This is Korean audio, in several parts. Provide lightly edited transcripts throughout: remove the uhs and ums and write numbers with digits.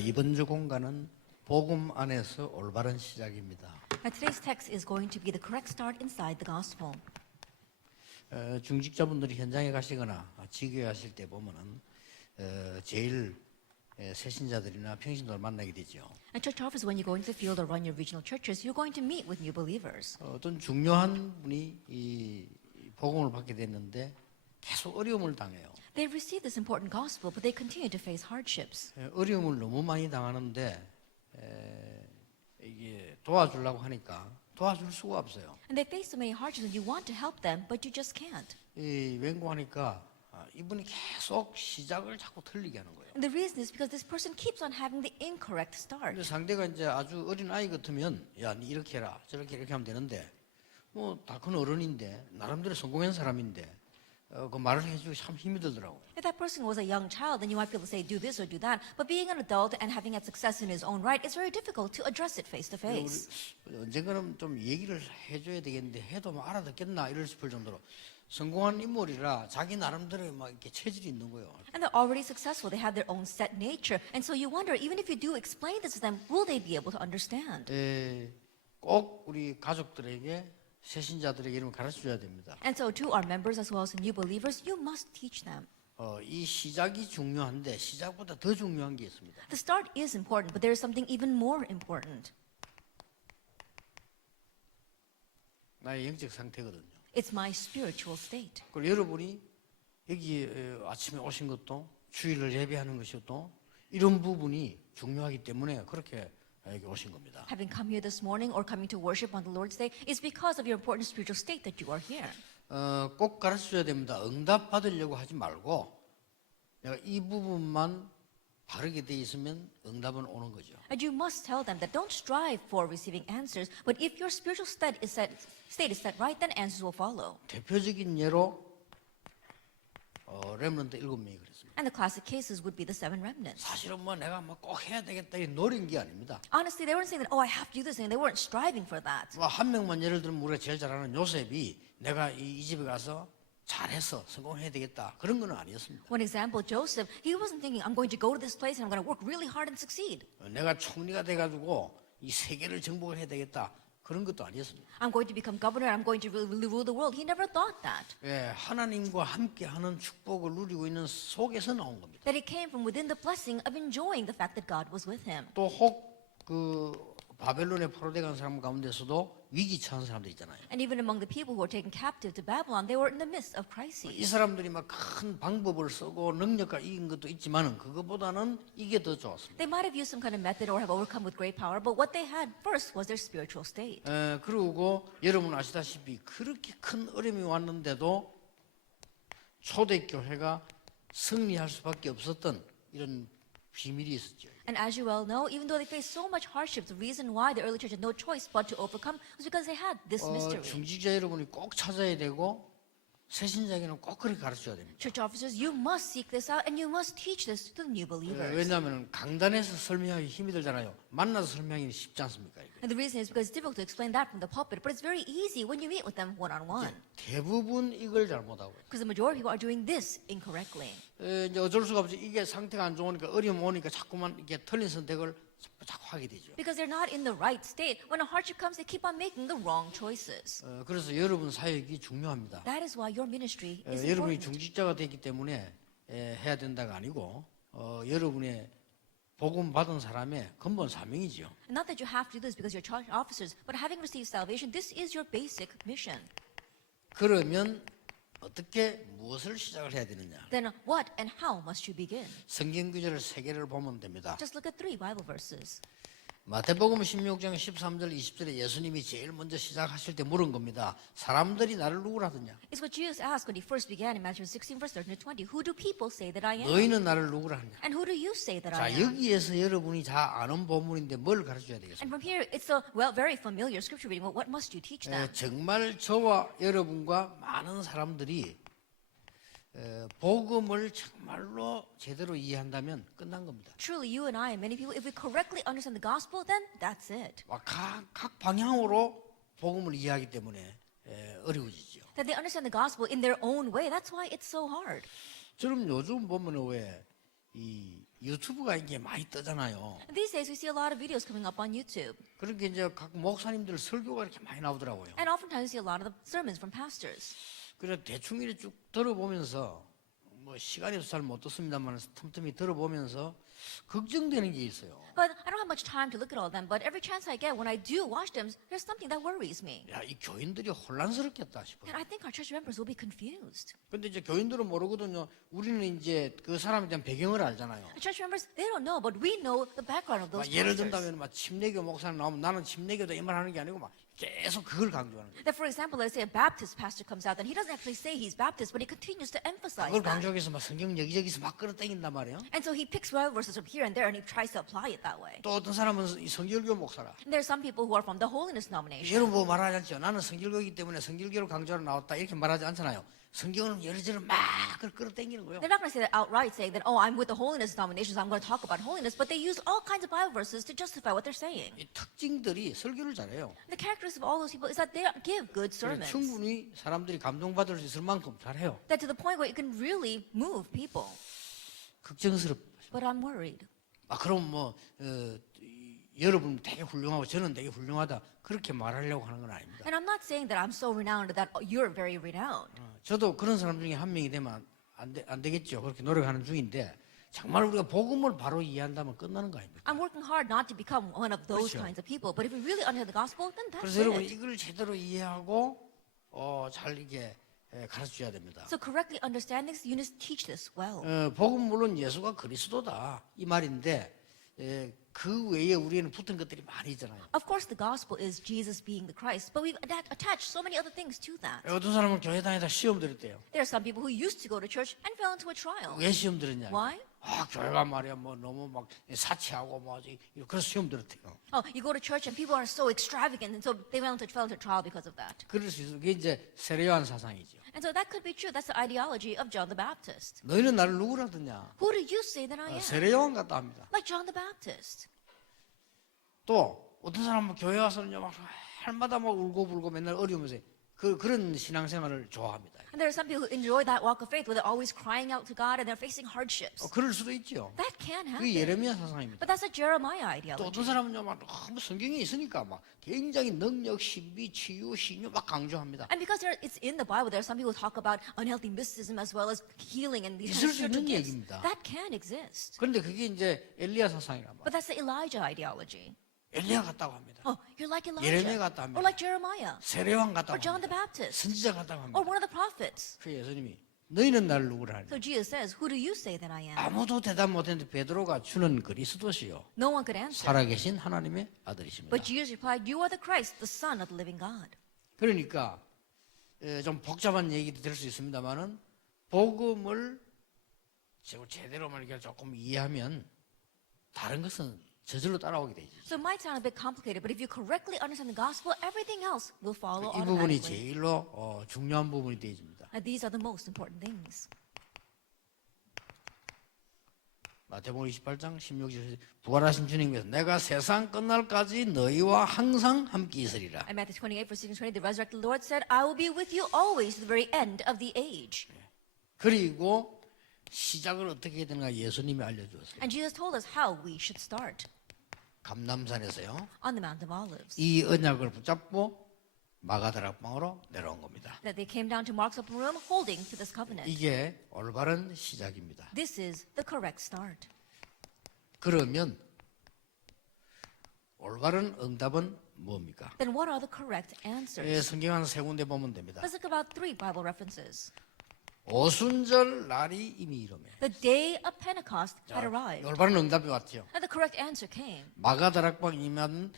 이번 주 공간은 복음 안에서 올바른 시작입니다. Today's text is going to be the correct start inside the gospel. 중직자분들이 현장에 가시거나 지교회 하실 때 보면은 제일 새신자들이나 평신도를 만나게 되죠. At church office, when you go into the field or run your regional churches, you're going to meet with new believers. 어떤 중요한 분이 이 복음을 받게 됐는데 계속 어려움을 당해요. They receive this important gospel, but they continue to face hardships. 어려움을 너무 많이 당하는데 이게 도와주려고 하니까 도와줄 수가 없어요. And they face so many hardships, and you want to help them, but you just can't. 이 맹구하니까 이분이 계속 시작을 자꾸 틀리게 하는 거예요. And the reason is because this person keeps on having the incorrect start. 근데 상대가 이제 아주 어린 아이 같으면 야, 니 이렇게 해라, 저렇게 이렇게 하면 되는데 뭐 다 큰 어른인데 나름대로 성공한 사람인데 그 말을 해주기 참 힘이 들더라고. If that person was a young child, then you might be able to say, do this or do that. But being an adult and having had success in his own right, it's very difficult to address it face to face. 언젠가는 좀 얘기를 해줘야 되겠는데 해도 뭐 알아듣겠나 이럴 싶을 정도로 성공한 인물이라 자기 나름대로 막 이렇게 체질이 있는 거예요. And they're already successful. They have their own set nature. And so you wonder, even if you do explain this to them, will they be able to understand? 꼭 우리 가족들에게 새신자들에게 이름을 가르쳐줘야 됩니다. And so to our members as well as new believers, you must teach them. 이 시작이 중요한데 시작보다 더 중요한 게 있습니다. The start is important, but there is something even more important. 나의 영적 상태거든요. It's my spiritual state. 그리고 여러분이 여기 아침에 오신 것도 주일을 예배하는 것이도 이런 부분이 중요하기 때문에 그렇게 여기 오신 겁니다. Having come here this morning or coming to worship on the Lord's Day is because of your important spiritual state that you are here. 꼭 가르쳐줘야 됩니다. 응답 받으려고 하지 말고 내가 이 부분만 바르게 돼 있으면 응답은 오는 거죠. And you must tell them that don't strive for receiving answers, but if your spiritual state is set right, then answers will follow. 대표적인 예로 렘넌트 7명이 그랬습니다. And the classic cases would be the 7 remnants. 사실은 뭐 내가 뭐 꼭 해야 되겠다 이 노린 게 아닙니다. Honestly, they weren't saying that, oh, I have to do this, and they weren't striving for that. 뭐 한 명만 예를 들면 우리가 제일 잘 아는 요셉이 내가 이 집에 가서 잘해서 성공해야 되겠다 그런 건 아니었습니다. One example, Joseph, he wasn't thinking, I'm going to go to this place and I'm going to work really hard and succeed. 내가 총리가 돼가지고 이 세계를 정복을 해야 되겠다 그런 것도 아니었습니다. I'm going to become governor, I'm going to really rule the world. He never thought that. 하나님과 함께하는 축복을 누리고 있는 속에서 나온 겁니다. That it came from within the blessing of enjoying the fact that God was with him. 또 혹 그 바벨론에 포로돼 간 사람 가운데서도 위기 처한 사람들 있잖아요. And even among the people who were taken captive to Babylon, they were in the midst of 이 crises. 사람들이 막 큰 방법을 쓰고 능력과 이긴 것도 있지만은 그것보다는 이게 더 좋았습니다. They might have used some kind of method or have overcome with great power, but what they had first was their spiritual state. 그리고 여러분 아시다시피 그렇게 큰 어려움이 왔는데도 초대교회가 승리할 수밖에 없었던 이런 비밀이 있었죠. And as you well know, even though they faced so much hardships, the reason why the early church had no choice but to overcome was because they had this mystery. 중직자 여러분이 꼭 찾아야 되고 새신자에게는 꼭 그렇게 가르쳐야 됩니다. Church officers, you must seek this out and you must teach this to the new believers. 왜냐하면 강단에서 설명하기 힘이 들잖아요. 만나서 설명하기 쉽지 않습니까? 이게? And the reason is because it's difficult to explain that from the pulpit, but it's very easy when you meet with them one-on-one. 대부분 이걸 잘못하고 Because the majority of people are doing this incorrectly. 이제 어쩔 수가 없이 이게 상태가 안 좋으니까 어려움 오니까 자꾸만 이렇게 틀린 선택을 자꾸 하게 되죠. Because they're not in the right state. When a hardship comes, they keep on making the wrong choices. 그래서 여러분 사역이 중요합니다. That is why your ministry is 여러분이 important. 중직자가 됐기 때문에 해야 된다가 아니고 여러분의 복음 받은 사람의 근본 사명이죠. And not that you have to do this because you're church officers, but having received salvation, this is your basic mission. 그러면 어떻게 무엇을 시작을 해야 되느냐? Then what and how must you begin? 성경 구절을 3개를 보면 됩니다. Just look at 3 Bible verses. 마태복음 16장 13절 20절에 예수님이 제일 먼저 시작하실 때 물은 겁니다. 사람들이 나를 누구라 하느냐? It's what Jesus asked when he first began in Matthew 16, verse 13 to 20. Who do people say that I am? 너희는 나를 누구라 하느냐? And who do you say that 자, I am? 여기에서 여러분이 다 아는 본문인데 뭘 가르쳐야 되겠습니까? And from here, it's a very familiar scripture reading. Well, what must you teach them? 정말 저와 여러분과 많은 사람들이 복음을 정말로 제대로 이해한다면 끝난 겁니다. Truly, you and I and many people, if we correctly understand the gospel, then that's it. 각 방향으로 복음을 이해하기 때문에 어려워지죠. That they understand the gospel in their own way. That's why it's so hard. 저는 요즘 보면 왜 이 유튜브가 이게 많이 뜨잖아요. These days we see a lot of videos coming up on YouTube. 그렇게 이제 각 목사님들 설교가 이렇게 많이 나오더라고요. And oftentimes you see a lot of the sermons from pastors. 그래서 대충 이렇게 쭉 들어보면서 뭐 시간이 잘 못 듣습니다만 틈틈이 들어보면서 걱정되는 게 있어요. But I don't have much time to look at all of them. But every chance I get, when I do watch them, there's something that worries me. 야, 이 교인들이 혼란스럽겠다 싶어요. And I think our church members will be confused. 근데 이제 교인들은 모르거든요. 우리는 이제 그 사람에 대한 배경을 알잖아요. The church members, they don't know, but we know the background of those 막 예를 pastors. 든다면 막 침례교 목사님 나오면 나는 침례교다 이 말 하는 게 아니고 막 계속 그걸 강조하는 거예요. That, for example, let's say a Baptist pastor comes out, and he doesn't actually say he's Baptist, but he continues to emphasize 그걸 that. 강조해서 막 성경 여기저기서 막 끌어당긴단 말이에요. And so he picks Bible verses from here and there, and he tries to apply it that way. 또 어떤 사람은 이 성결교 목사라. And there are some people who are from the holiness denomination. 여러분 뭐 말하지 않죠. 나는 성결교이기 때문에 성결교를 강조하러 나왔다 이렇게 말하지 않잖아요. 성경은 여러저러 막 그걸 끌어당기는 거예요. They're not going to say that outright, saying that, oh, I'm with the holiness denominations, I'm going to talk about holiness, but they use all kinds of Bible verses to justify what they're saying. 이 특징들이 설교를 잘해요. The characteristics of all those people is that they give good sermons. 충분히 사람들이 감동받을 수 있을 만큼 잘해요. That to the point where it can really move people. 걱정스럽. But I'm worried. 아 그럼 뭐 여러분 되게 훌륭하고 저는 되게 훌륭하다 그렇게 말하려고 하는 건 아닙니다. And I'm not saying that I'm so renowned that you're very renowned. 저도 그런 사람 중에 한 명이 되면 안 되겠죠. 그렇게 노력하는 중인데 정말 우리가 복음을 바로 이해한다면 끝나는 거 아닙니까? I'm working hard not to become one of those 그렇죠. kinds of people. But if we really understand the gospel, then that's 그래서 여러분 it. 이걸 제대로 이해하고 잘 이게 가르쳐 줘야 됩니다. So correctly understand this, you need to teach this well. 복음 물론 예수가 그리스도다 이 말인데 그 외에 우리에는 붙은 것들이 많이 있잖아요. Of course, the gospel is Jesus being the Christ, but we've attached so many other things to that. 어떤 사람은 교회 다니다 시험 들었대요. There are some people who used to go to church and fell into a trial. 왜 시험 들었냐? Why? 아 교회가 말이야 뭐 너무 막 사치하고 뭐지 그래서 시험 들었대요. Oh, you go to church and people are so extravagant, and so they fell into trial because of that. 그럴 수 있어. 그게 이제 세례요한 사상이죠. And so that could be true. That's the ideology of John the Baptist. 너희는 나를 누구라 듣냐? Who do you say that I am? 세례요한 같다 합니다. Like John the Baptist. 또 어떤 사람은 교회 와서는요 막 할마다 막 울고불고 맨날 어려우면서 그런 신앙생활을 좋아합니다. And there are some people who enjoy that walk of faith where they're always crying out to God and they're facing hardships. 그럴 수도 있죠. That can 그 happen. 예레미야 사상입니다. But that's a Jeremiah 또 ideology. 어떤 사람은요 막 너무 성경에 있으니까 막 굉장히 능력, 신비, 치유, 신유 막 강조합니다. And because it's in the Bible, there are some people who talk about unhealthy mysticism as well as healing and these 있을 수 spiritual 있는 gifts. 얘기입니다. That can exist. 그런데 그게 이제 엘리야 사상이란 말이에요. But that's the Elijah ideology. 엘리야 같다고 합니다. Oh, you're like 예레미야 Elijah. 같다 합니다. Or like Jeremiah. 세례요한 같다고 Or John the 합니다. Baptist. 선지자 같다고 Or 합니다. one of the prophets. 그 예수님이 너희는 나를 누구라 하냐? So Jesus says, who do you say that I am? 아무도 대답 못했는데 베드로가 주는 그리스도시요 No one could answer. 살아계신 하나님의 아들이십니다. But Jesus replied, you are the Christ, the Son of the living God. 그러니까 좀 복잡한 얘기도 될 수 있습니다만은 복음을 제대로 말이야 조금 이해하면 다른 것은 저절로 따라오게 되죠. So it might sound a bit complicated, but if you correctly understand the gospel, everything else will follow 이 부분이 automatically. 제일로 중요한 부분이 되어집니다. And these are the most important things. 마태복음 28장 16절 부활하신 주님께서 내가 세상 끝날까지 너희와 항상 함께 있으리라. And Matthew 28, verse 16 and 20, the resurrected Lord said, I will be with you always to the very end of the age. 그리고 시작을 어떻게 해야 되는가 예수님이 알려주었어요. And Jesus told us how we should start 감람산에서요. on the Mount of Olives. 이 언약을 붙잡고 마가다락방으로 내려온 겁니다. That they came down to Mark's upper room holding to this covenant. 이게 올바른 시작입니다. This is the correct start. 그러면 올바른 응답은 뭡니까? Then what are the correct answers? 성경 한 세 군데 보면 됩니다. Let's look about 3 Bible references. 오순절 날이 이미 이르매. The day of Pentecost had arrived. 올바른 응답이 왔죠. And the correct answer came. 마가다락방 임한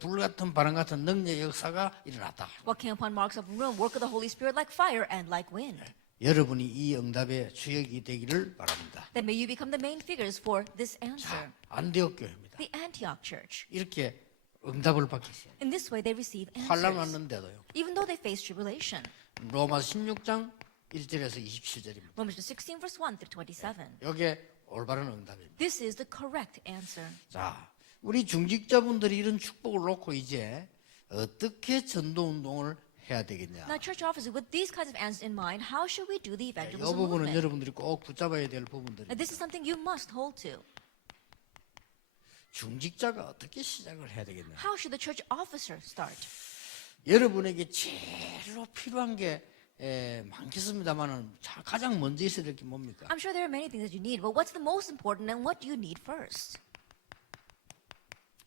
불 같은 바람 같은 능력의 역사가 일어났다. What came upon Mark's upper room, work of the Holy Spirit like fire and like wind. 여러분이 이 응답의 주역이 되기를 바랍니다. Then may you become the main figures for this answer. 자, 안디옥 교회입니다. The Antioch church. 이렇게 응답을 받기 시작해요. In this way they receive 환란 answers. 왔는데도요. Even though they face tribulation. 로마 16장 1절에서 27절입니다. Romans 16 verse 1 through 27. 이게 올바른 응답입니다. This is the correct answer. 자, 우리 중직자분들이 이런 축복을 놓고 이제 어떻게 전도 운동을 해야 되겠냐? Now church officers, with these kinds of answers in mind, how should we do the 이 evangelism 부분은 movement? 여러분들이 꼭 붙잡아야 될 부분들입니다. Now, this is something you must hold to. 중직자가 어떻게 시작을 해야 되겠냐? How should the church officer start? 여러분에게 제일로 필요한 게 많겠습니다만은 가장 먼저 있어야 될 게 뭡니까? I'm sure there are many things that you need, but what's the most important and what do you need first?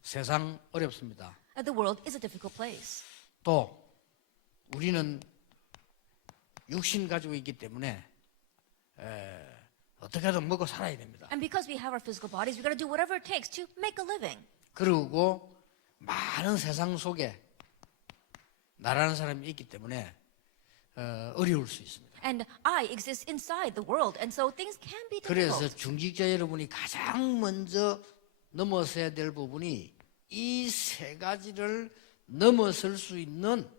세상 어렵습니다. The world is a difficult place. 또 우리는 육신 가지고 있기 때문에 어떻게든 먹고 살아야 됩니다. And because we have our physical bodies, we've got to do whatever it takes to make a living. 그리고 많은 세상 속에 나라는 사람이 있기 때문에 어려울 수 있습니다. And I exist inside the world, and so things can be 그래서 difficult. 중직자 여러분이 가장 먼저 넘어서야 될 부분이 이 세 가지를 넘어설 수 있는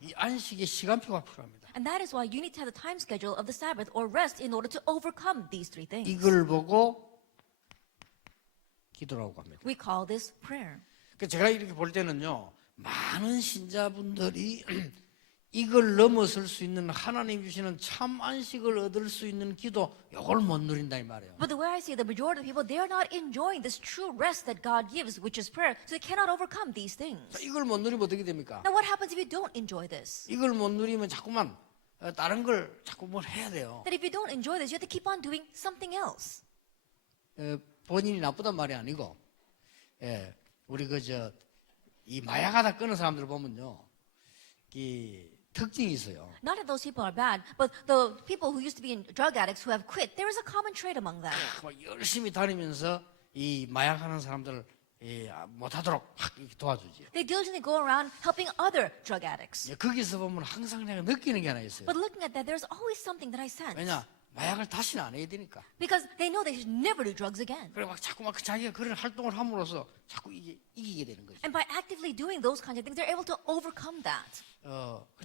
이 안식의 시간표가 필요합니다. And that is why you need to have the time schedule of the Sabbath or rest in order to overcome these three things. 이걸 보고 기도라고 합니다. We call this prayer. 제가 이렇게 볼 때는요, 많은 신자분들이 이걸 넘어설 수 있는 하나님 주시는 참 안식을 얻을 수 있는 기도, 이걸 못 누린다 이 말이에요. But the way I see it, the majority of people, they are not enjoying this true rest that God gives, which is prayer, so they cannot overcome these things. 이걸 못 누리면 어떻게 됩니까? Now what happens if you don't enjoy this? 이걸 못 누리면 자꾸만 다른 걸 자꾸 뭘 해야 돼요. That if you don't enjoy this, you have to keep on doing something else. 본인이 나쁘단 말이 아니고, 우리 이 마약하다 끊은 사람들 보면요, 이 특징이 있어요. Not that those people are bad, but the people who used to be drug addicts who have quit, there is a common trait among them. 막 열심히 다니면서 이 마약하는 사람들 못하도록 이렇게 도와주지. They diligently go around helping other drug addicts. 거기서 보면 항상 내가 느끼는 게 하나 있어요. But looking at that, there's always something that I sense. 왜냐? 마약을 다시는 안 해야 되니까. Because they know they should never do drugs again. 그래 막 자꾸 막 자기가 그런 활동을 함으로써 자꾸 이기게 되는 거죠. And by actively doing those kinds of things, they're able to overcome that.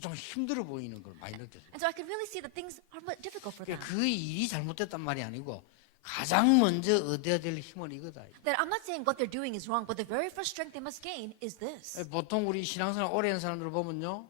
좀 힘들어 보이는 걸 많이 느꼈어요. And so I can really see that things are difficult for them. 그 일이 잘못됐단 말이 아니고 가장 먼저 얻어야 될 힘은 이거다. That I'm not saying what they're doing is wrong, but the very first strength they must gain is this. 보통 우리 신앙생활 오래 한 사람들 보면요,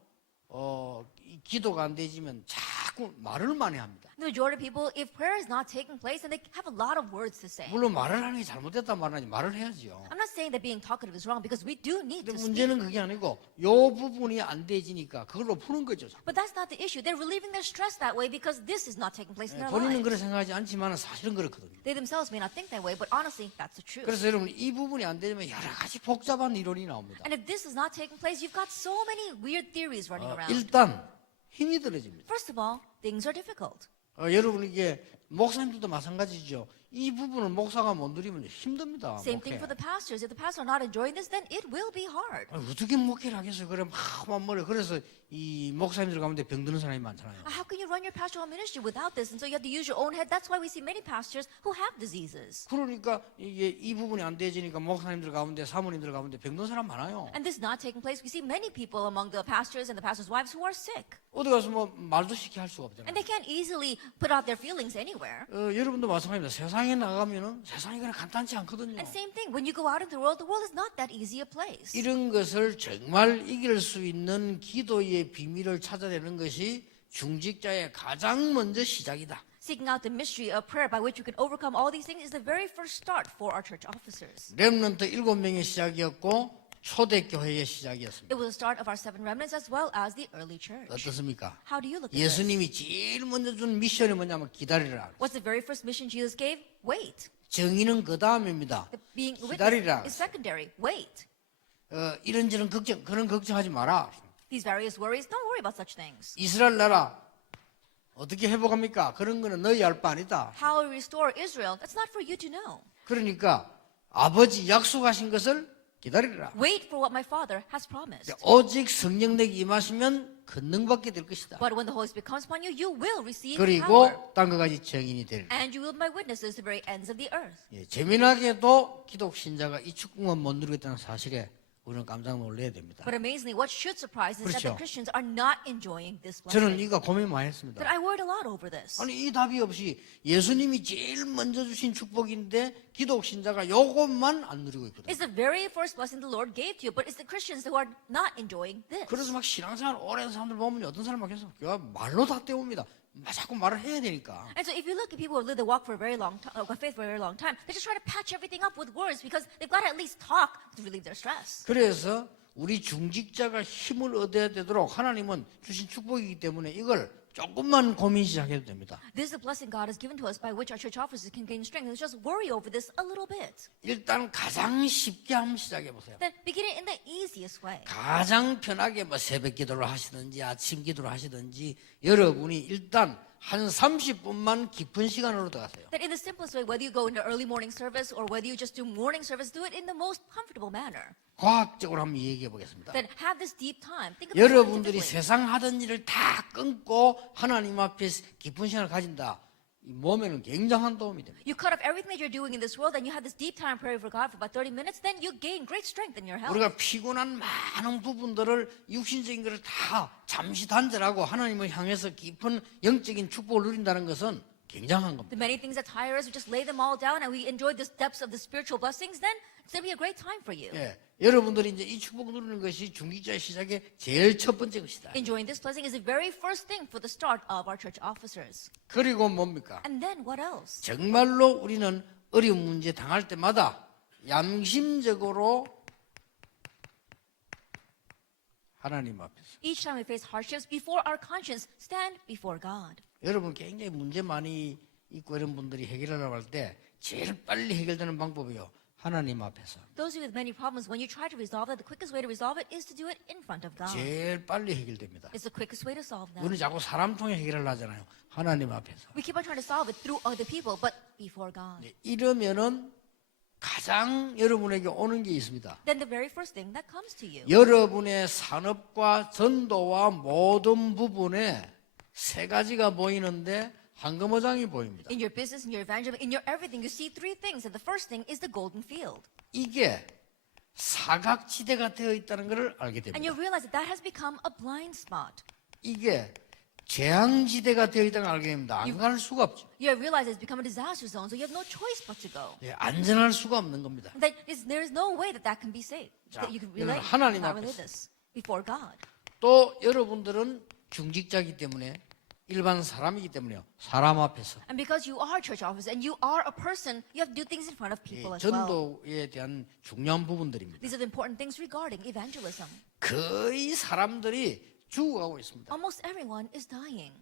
이 기도가 안 되지면 자꾸 말을 많이 합니다. The majority of people, if prayer is not taking place, then they have a lot of words to say. 물론 말을 하는 게 잘못됐단 말은 아니지, 말을 해야지요. I'm not saying that being talkative is wrong because we do need 근데 to speak. 문제는 그게 아니고 요 부분이 안 되지니까 그걸로 푸는 거죠. But that's not the issue. They're relieving their stress that way because this is not taking place in their 본인은 그렇게 lives. 생각하지 않지만 사실은 그렇거든요. They themselves may not think that way, but honestly, that's the truth. 그래서 여러분 이 부분이 안 되면 여러 가지 복잡한 이론이 나옵니다. And if this is not taking place, you've got so many weird theories running around. 일단 힘이 들어집니다. First of all, things are difficult. 여러분 이게 목사님들도 마찬가지죠. 이 부분을 목사가 못 누리면 힘듭니다. Same thing for the pastors. If the pastors are not enjoying this, then it will be hard. 어떻게 목회를 하겠어요? 그래 막 머리. 그래서 이 목사님들 가운데 병드는 사람이 많잖아요. How can you run your pastoral ministry without this? And so you have to use your own head. That's why we see many pastors who have diseases. 그러니까 이게 이 부분이 안 되지니까 목사님들 가운데 사모님들 가운데 병든 사람 많아요. And this not taking place, we see many people among the pastors and the pastors' wives who are sick. 어디 가서 뭐 말도 쉽게 할 수가 없잖아요. And they can't easily put out their feelings anywhere. 여러분도 마찬가지입니다. 세상에 나가면은 세상이 그냥 간단치 않거든요. And same thing, when you go out into the world is not that easy a place. 이런 것을 정말 이길 수 있는 기도의 비밀을 찾아내는 것이 중직자의 가장 먼저 시작이다. Seeking out the mystery of prayer by which you can overcome all these things is the very first start for our church officers. 렘넌트 7명의 시작이었고 초대교회의 시작이었습니다. It was the start of our 7 remnants as well as the early church. 어떻습니까? How do you look at this? 예수님이 제일 먼저 준 미션이 뭐냐면 기다리라. What's the very first mission Jesus gave? Wait. 정의는 그 다음입니다. The being a 기다리라. witness is secondary. Wait. 이런저런 걱정, 그런 걱정하지 마라. These various worries, don't worry about such things. 이스라엘 나라 어떻게 회복합니까? 그런 거는 너희 알 바 아니다. How we restore Israel, that's not for you to know. 그러니까 아버지 약속하신 것을 기다리라. Wait for what my Father has promised. 오직 성령 내게 임하시면 권능받게 될 것이다. But when the Holy Spirit comes upon you, you will receive 그리고 power. 딴 것까지 증인이 되리라. And you will be my witnesses to the very ends of the earth. 재미나게도 기독 신자가 이 축복만 못 누리겠다는 사실에 우리는 깜짝 놀라야 됩니다. But amazingly, what should surprise is that the 그렇죠. Christians are not enjoying this 저는 blessing. 이거 고민 많이 했습니다. That I worried a lot over this. 아니 이 답이 없이 예수님이 제일 먼저 주신 축복인데 기독 신자가 요것만 안 누리고 있거든요. It's the very first blessing the Lord gave to you, but it's the Christians who are not enjoying this. 그래서 막 신앙생활 오래 한 사람들 보면 어떤 사람 막 해서 말로 다 때웁니다. 자꾸 말을 해야 되니까. And so if you look at people who live the walk for a very long time, faith for a very long time, they just try to patch everything up with words because they've got to at least talk to relieve their stress. 그래서 우리 중직자가 힘을 얻어야 되도록 하나님은 주신 축복이기 때문에 이걸 조금만 고민 시작해도 됩니다. This is the blessing God has given to us by which our church officers can gain strength. Let's just worry over this a little bit. 일단 가장 쉽게 한번 시작해 보세요. Then begin it in the easiest way. 가장 편하게 뭐 새벽 기도를 하시든지 아침 기도를 하시든지 여러분이 일단 한 30분만 깊은 시간으로 들어가세요. That in the simplest way, whether you go into early morning service or whether you just do morning service, do it in the most comfortable manner. 과학적으로 한번 얘기해 보겠습니다. Then have this deep time. Think about it 여러분들이 scientifically. 세상 하던 일을 다 끊고 하나님 앞에 깊은 시간을 가진다. 이 몸에는 굉장한 도움이 됩니다. You cut off everything that you're doing in this world and you have this deep time prayer for God for about 30 minutes, then you gain great strength in your health. 우리가 피곤한 많은 부분들을 육신적인 것을 다 잠시 단절하고 하나님을 향해서 깊은 영적인 축복을 누린다는 것은 굉장한 겁니다. The many things that tire us, we just lay them all down and we enjoy the depths of the spiritual blessings, then it's going to be a great time for you. 예, 여러분들이 이제 이 축복을 누리는 것이 중직자의 시작의 제일 첫 번째 것이다. Enjoying this blessing is the very first thing for the start of our church officers. 그리고 뭡니까? And then what else? 정말로 우리는 어려운 문제 당할 때마다 양심적으로 하나님 앞에서 Each time we face hardships, before our conscience, stand before God. 여러분 굉장히 문제 많이 있고 이런 분들이 해결하려고 할 때 제일 빨리 해결되는 방법이요. 하나님 앞에서. Those with many problems, when you try to resolve that, the quickest way to resolve it is to do it in front of God. 제일 빨리 해결됩니다. It's the quickest way to solve them. 우리는 자꾸 사람 통해 해결을 하잖아요. 하나님 앞에서. We keep on trying to solve it through other people, but before God. 네, 이러면은 가장 여러분에게 오는 게 있습니다. Then the very first thing that comes to you. 여러분의 산업과 전도와 모든 부분에 세 가지가 보이는데 황금어장이 보입니다. In your business, in your evangelism, in your everything, you see three things. And the first thing is the golden field. 이게 사각지대가 되어 있다는 것을 알게 And you 됩니다. realize that that has become a blind spot. 이게 재앙지대가 되어 있다는 걸 알게 됩니다. 안 갈 수가 없죠. You realize it's become a disaster zone, so you have no choice but to go. 예, 안전할 수가 없는 겁니다. There is no way that that can be saved. 자, That you can 이거는 relate, 하나님 not 앞에서. relate this before God. 또 여러분들은 중직자이기 때문에 일반 사람이기 때문에요. 사람 앞에서 And because you are church officers and you are a person, you have to do things in front of 예, people as well. 전도에 대한 중요한 부분들입니다. These are the important things regarding evangelism. 거의 사람들이 죽어가고 있습니다. Almost everyone is dying.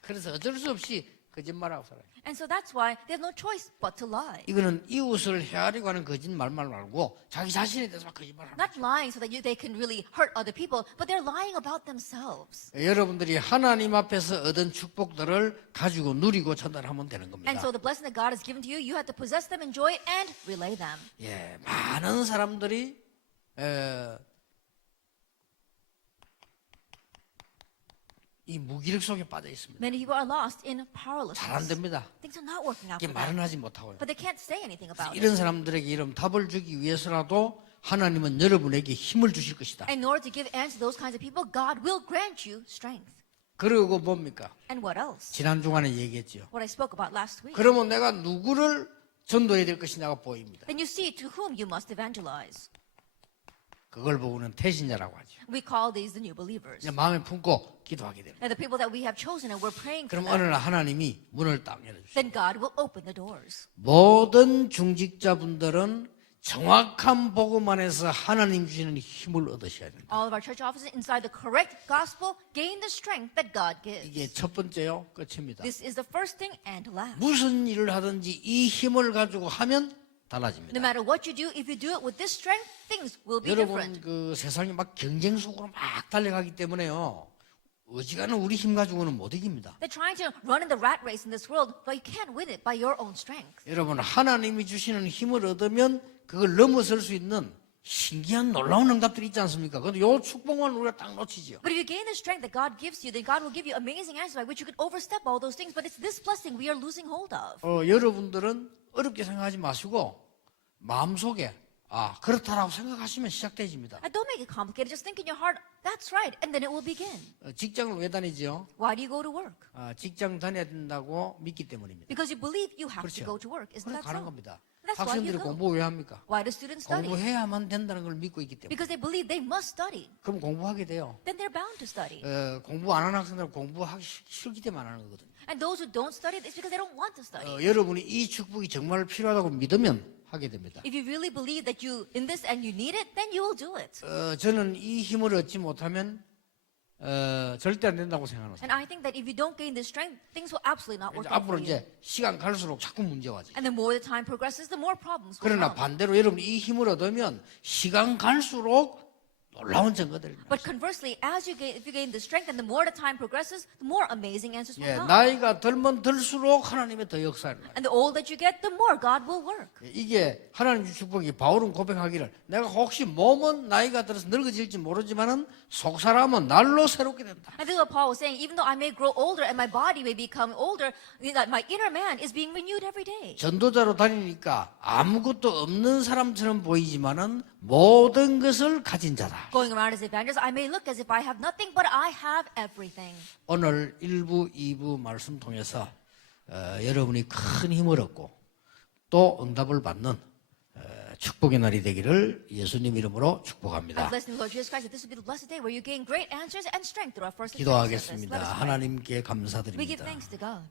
그래서 어쩔 수 없이 거짓말하고 살아요. And so that's why they have no choice but to lie. 이거는 이웃을 헤아리고 하는 거짓말만 말고 자기 자신에 대해서 거짓말하는 거예요. Not lying so that they can really hurt other people, but they're lying about themselves. 여러분들이 하나님 앞에서 얻은 축복들을 가지고 누리고 전달하면 되는 겁니다. And so the blessing that God has given to you, you have to possess them, enjoy, and relay them. 예, 많은 사람들이 이 무기력 속에 빠져 있습니다. Many people are lost in 잘 안 powerlessness. 됩니다. Things are not working out 이게 for them. 말은 하지 못하고요. But they can't say anything about it. 이런 사람들에게 이런 답을 주기 위해서라도 하나님은 여러분에게 힘을 주실 것이다. And in order to give answer to those kinds of people, God will grant you strength. 그리고 뭡니까? And what else? 지난 주간에 얘기했죠. What I spoke about last week. 그러면 내가 누구를 전도해야 될 것이냐가 보입니다. Then you see to whom you must evangelize. 그걸 보고는 태신자라고 하죠. We call these the new believers. 이제 마음에 품고 기도하게 됩니다. And the people that we have chosen and we're praying for 그럼 어느 them. 날 하나님이 문을 딱 열어주시죠. Then God will open the doors. 모든 중직자분들은 정확한 복음 안에서 하나님 주시는 힘을 얻으셔야 된다. All of our church officers inside the correct gospel gain the strength that God gives. 이게 첫 번째요. 끝입니다. This is the first thing and last. 무슨 일을 하든지 이 힘을 가지고 하면 No 달라집니다. matter what you do, if you do it with this strength, things will be 여러분 different. 그 세상이 막 경쟁 속으로 막 달려가기 때문에요. 어지간한 우리 힘 가지고는 못 이깁니다. They're trying to run in the rat race in this world, but you can't win it by your own strength. 여러분 하나님이 주시는 힘을 얻으면 그걸 넘어설 수 있는 신기한 놀라운 응답들이 있지 않습니까? 근데 요 축복만 우리가 딱 놓치죠. But if you gain the strength that God gives you, then God will give you amazing answers by which you could overstep all those things. But it's this blessing we are losing hold of. 여러분들은 어렵게 생각하지 마시고 마음속에 그렇다라고 생각하시면 시작되집니다. And don't make it complicated. Just think in your heart, that's right, and then it will begin. 직장을 왜 다니죠? Why do you go to work? 직장 다녀야 된다고 믿기 때문입니다. Because you believe you have to 그렇죠. go to work. Isn't 그래서 that 가는 so? 겁니다. That's why you 학생들이 go. 공부 왜 합니까? Why do students study? 공부해야만 된다는 걸 믿고 있기 때문에. Because they believe they must study. 그럼 공부하게 돼요. Then they're bound to study. 공부 안 하는 학생들은 공부하기 싫기 때문에 안 하는 거거든요. And those who don't study, it's because they don't want to study. 여러분이 이 축복이 정말 필요하다고 믿으면 하게 됩니다. If you really believe that you in this and you need it, then you will do it. 저는 이 힘을 얻지 못하면 절대 안 된다고 생각합니다. And I think that if you don't gain this strength, things will absolutely not work out 앞으로 for you. 이제 시간 갈수록 자꾸 문제가 와지. And the more the time progresses, the more problems will 그러나 come. 반대로 여러분이 이 힘을 얻으면 시간 갈수록 놀라운 증거들이 But conversely, if you gain the strength, and the more the time progresses, the more amazing answers will come. 나이가 들면 들수록 하나님의 더 역사를 나요. And the older that you get, the more God will work. 이게 하나님의 축복이 바울은 고백하기를 내가 혹시 몸은 나이가 들어서 늙어질지 모르지만은 속 사람은 날로 새롭게 된다. And this is what Paul was saying. Even though I may grow older and my body may become older, my inner man is being renewed every day. 전도자로 다니니까 아무것도 없는 사람처럼 보이지만은 모든 것을 가진 자다. Going around as evangelist, I may look as if I have nothing, but I have everything. 오늘 1부, 2부 말씀 통해서 여러분이 큰 힘을 얻고 또 응답을 받는 축복의 날이 되기를 예수님 이름으로 I 축복합니다. bless the Lord Jesus Christ that this will be the blessed day where you gain great answers and strength through our first and second service. Let 기도하겠습니다. us pray. 하나님께 We give 감사드립니다. thanks to God.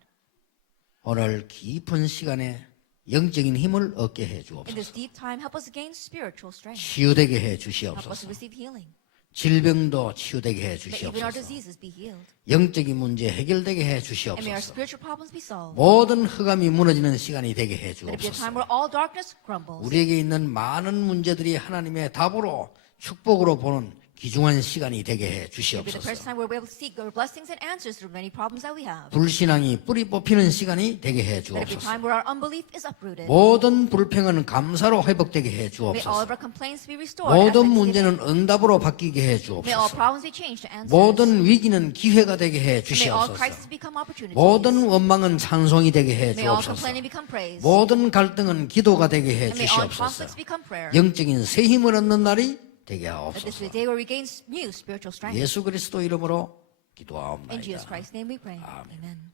오늘 깊은 시간에 영적인 힘을 얻게 해 In this 주옵소서. deep time, help us gain spiritual strength. 치유되게 해 Help us to 주시옵소서. receive healing. 질병도 치유되게 해 That even our 주시옵소서. diseases be healed. 영적인 문제 해결되게 해 And may our 주시옵소서. spiritual problems be solved. 모든 흑암이 무너지는 시간이 되게 해 Let it be a 주옵소서. time where all darkness crumbles. 우리에게 있는 많은 문제들이 하나님의 답으로 축복으로 보는 귀중한 시간이 되게 해 It be the 주시옵소서. first time where we're able to seek your blessings and answers through many problems that we have. 불신앙이 뿌리 뽑히는 시간이 되게 해 Let it be a 주옵소서. time where our unbelief is uprooted. 모든 불평은 감사로 회복되게 해 May all 주옵소서. of our complaints be restored. 모든 as 문제는 thanksgiving. 응답으로 바뀌게 해 May all 주옵소서. problems be changed to answers. 모든 위기는 기회가 되게 해 And may all 주시옵소서. crises become opportunities. 모든 원망은 찬송이 되게 해 May all 주옵소서. complaining become praise. 모든 갈등은 기도가 되게 해 And may all 주시옵소서. conflicts become prayer. 영적인 새 힘을 얻는 날이 되게 That this 하옵소서. is the day where we gain new spiritual strength. 예수 그리스도 이름으로 In Jesus 기도하옵나이다. Christ's name we pray. Amen.